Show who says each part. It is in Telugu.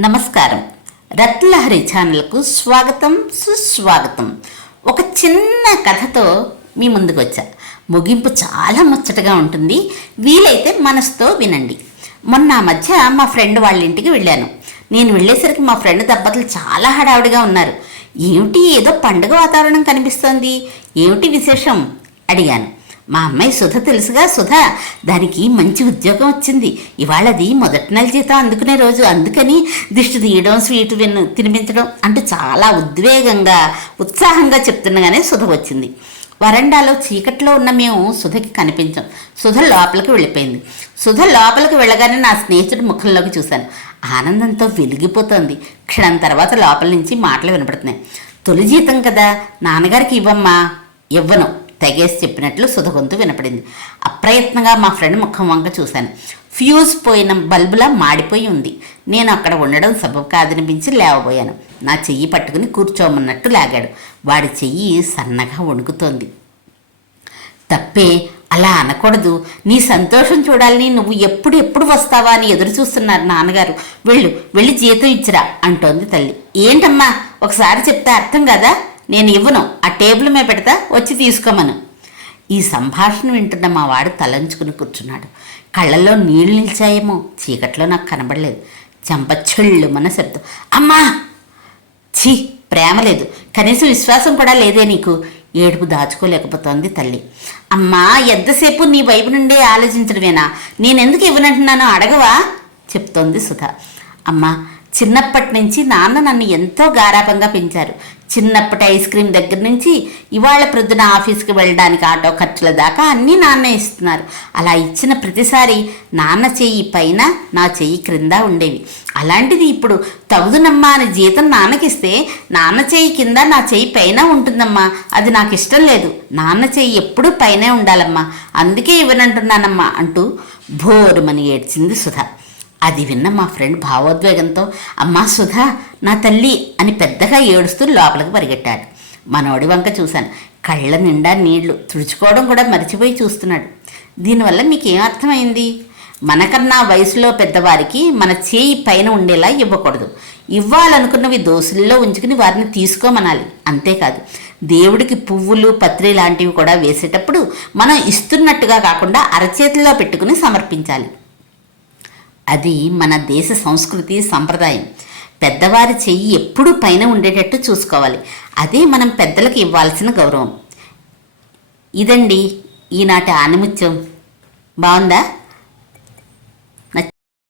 Speaker 1: నమస్కారం. రత్లహరి ఛానల్కు స్వాగతం సుస్వాగతం. ఒక చిన్న కథతో మీ ముందుకు వచ్చా ముగింపు చాలా ముచ్చటగా ఉంటుంది. వీలైతే మనసుతో వినండి. మొన్న ఆ మధ్య మా ఫ్రెండ్ వాళ్ళ ఇంటికి వెళ్ళాను. నేను వెళ్ళేసరికి మా ఫ్రెండ్ దంపతులు చాలా హడావుడిగా ఉన్నారు. ఏమిటి ఏదో పండుగ వాతావరణం కనిపిస్తోంది? ఏమిటి విశేషం? అడిగాను. మా అమ్మాయి సుధ తెలుసుగా సుధ? దానికి మంచి ఉద్యోగం వచ్చింది. ఇవాళది మొదటి నెల జీతం అందుకునే రోజు. అందుకని దిష్టి తీయడం స్వీట్ విన్ తినిపించడం అంటూ చాలా ఉద్వేగంగా ఉత్సాహంగా చెప్తుండగానే సుధ వచ్చింది. వరండాలో చీకట్లో ఉన్న మేము సుధకి కనిపించాం. సుధ లోపలికి వెళ్ళిపోయింది. సుధ లోపలికి వెళ్ళగానే నా స్నేహితుడి ముఖంలోకి చూశాను. ఆనందంతో వెలిగిపోతోంది. క్షణం తర్వాత లోపల నుంచి మాటలు వినపడుతున్నాయి. తొలి జీతం కదా. నాన్నగారికి ఇవ్వమ్మా. ఇవ్వను. తెగేసి చెప్పినట్లు సుధగొంతు వినపడింది. అప్రయత్నంగా మా ఫ్రెండ్ ముఖం వంక చూశాను. ఫ్యూజ్ పోయిన బల్బులా మాడిపోయి ఉంది. నేను అక్కడ ఉండడం సబబు కాదనిపించి లేవబోయాను. నా చెయ్యి పట్టుకుని కూర్చోమన్నట్టు లాగాడు. వాడి చెయ్యి సన్నగా వణుకుతోంది. తప్పే అలా అనకూడదు. నీ సంతోషం చూడాలని నువ్వు ఎప్పుడు ఎప్పుడు వస్తావా అని ఎదురు చూస్తున్నారు నాన్నగారు. వెళ్ళు వెళ్ళి జీతం ఇచ్చిరా అంటోంది తల్లి. ఏంటమ్మా? ఒకసారి చెప్తే అర్థం కదా? నేను ఇవ్వను. ఆ టేబుల్ మీద పెడతా వచ్చి తీసుకోమను. ఈ సంభాషణ వింటున్న మా వాడు తలంచుకుని కూర్చున్నాడు. కళ్ళల్లో నీళ్ళు నిలిచాయేమో చీకట్లో నాకు కనబడలేదు. చెంపచ్చళ్ళు మన శబ్దం అమ్మా! ఛీ! ప్రేమ లేదు. కనీసం విశ్వాసం కూడా లేదే నీకు. ఏడుపు దాచుకోలేకపోతోంది తల్లి. అమ్మా ఎంతసేపు నీ వైపు నుండే ఆలోచించడమేనా? నేనెందుకు ఇవ్వనంటున్నానో అడగవా? చెప్తోంది సుధ. అమ్మా చిన్నప్పటి నుంచి నాన్న నన్ను ఎంతో గారాభంగా పెంచారు. చిన్నప్పటి ఐస్ క్రీమ్ దగ్గర నుంచి ఇవాళ ప్రొద్దున ఆఫీస్కి వెళ్ళడానికి ఆటో ఖర్చుల దాకా అన్నీ నాన్న ఇస్తున్నారు. అలా ఇచ్చిన ప్రతిసారి నాన్న చెయ్యి పైన నా చెయ్యి క్రింద ఉండేవి. అలాంటిది ఇప్పుడు తగుదునమ్మా అని జీతం నాన్నకిస్తే నాన్న చెయ్యి కింద నా చెయ్యి పైన ఉంటుందమ్మా. అది నాకు ఇష్టం లేదు. నాన్న చెయ్యి ఎప్పుడూ పైనే ఉండాలమ్మా. అందుకే ఇవ్వనంటున్నానమ్మా అంటూ భోరుమని ఏడ్చింది సుధా. అది విన్న మా ఫ్రెండ్ భావోద్వేగంతో అమ్మా సుధా నా తల్లి అని పెద్దగా ఏడుస్తూ లోపలికి పరిగెట్టాడు. మనోడి వంక చూశాను. కళ్ళ నిండా నీళ్ళు. తుడుచుకోవడం కూడా మర్చిపోయి చూస్తున్నాడు. దీనివల్ల మీకేం అర్థమైంది? మనకన్నా వయసులో పెద్దవారికి మన చేయి పైన ఉండేలా ఇవ్వకూడదు. ఇవ్వాలనుకున్నవి దోసుల్లో ఉంచుకుని వారిని తీసుకోమనాలి. అంతేకాదు దేవుడికి పువ్వులు పత్రి లాంటివి కూడా వేసేటప్పుడు మనం ఇస్తున్నట్టుగా కాకుండా అరచేతిలో పెట్టుకుని సమర్పించాలి. అది మన దేశ సంస్కృతి సంప్రదాయం. పెద్దవారి చెయ్యి ఎప్పుడూ పైన ఉండేటట్టు చూసుకోవాలి. అదే మనం పెద్దలకు ఇవ్వాల్సిన గౌరవం. ఇదండి ఈనాటి ఆనిముత్యం. బాగుందా?